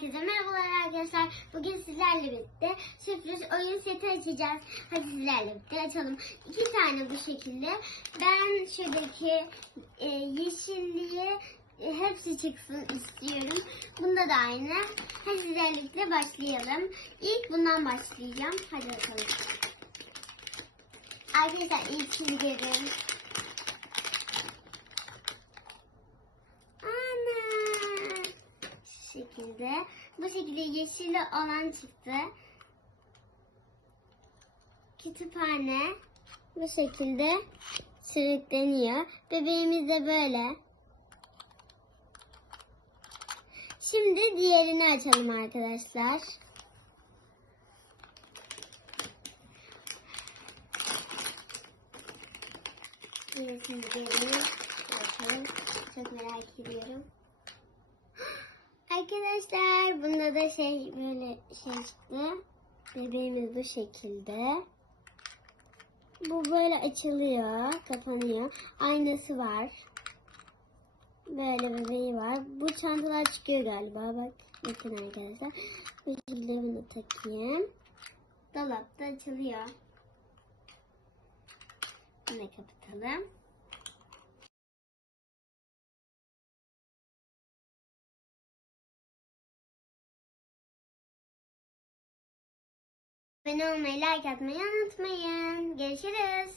Herkese merhabalar arkadaşlar. Bugün sizlerle birlikte sürpriz oyun seti açacağız. Hadi sizlerle birlikte açalım. İki tane bu şekilde. Ben şuradaki e, yeşilliği e, hepsi çıksın istiyorum. Bunda da aynı. Hadi sizlerle birlikte başlayalım. İlk bundan başlayacağım. Hadi bakalım. Arkadaşlar ilk şimdi şekilde. Bu şekilde yeşili olan çıktı. Kütüphane bu şekilde sürükleniyor. Bebeğimiz de böyle. Şimdi diğerini açalım arkadaşlar. Diğerini diğerini Arkadaşlar bunda da şey böyle şey çıktı. Bebeğimiz bu şekilde. Bu böyle açılıyor, kapanıyor. Aynası var. Böyle bebeği var. Bu çantalar çıkıyor galiba. Bak bakın arkadaşlar. Bu şekilde bunu takayım. Dolapta açılıyor. Bunu kapatalım. Abone olmayı, like atmayı unutmayın. Görüşürüz.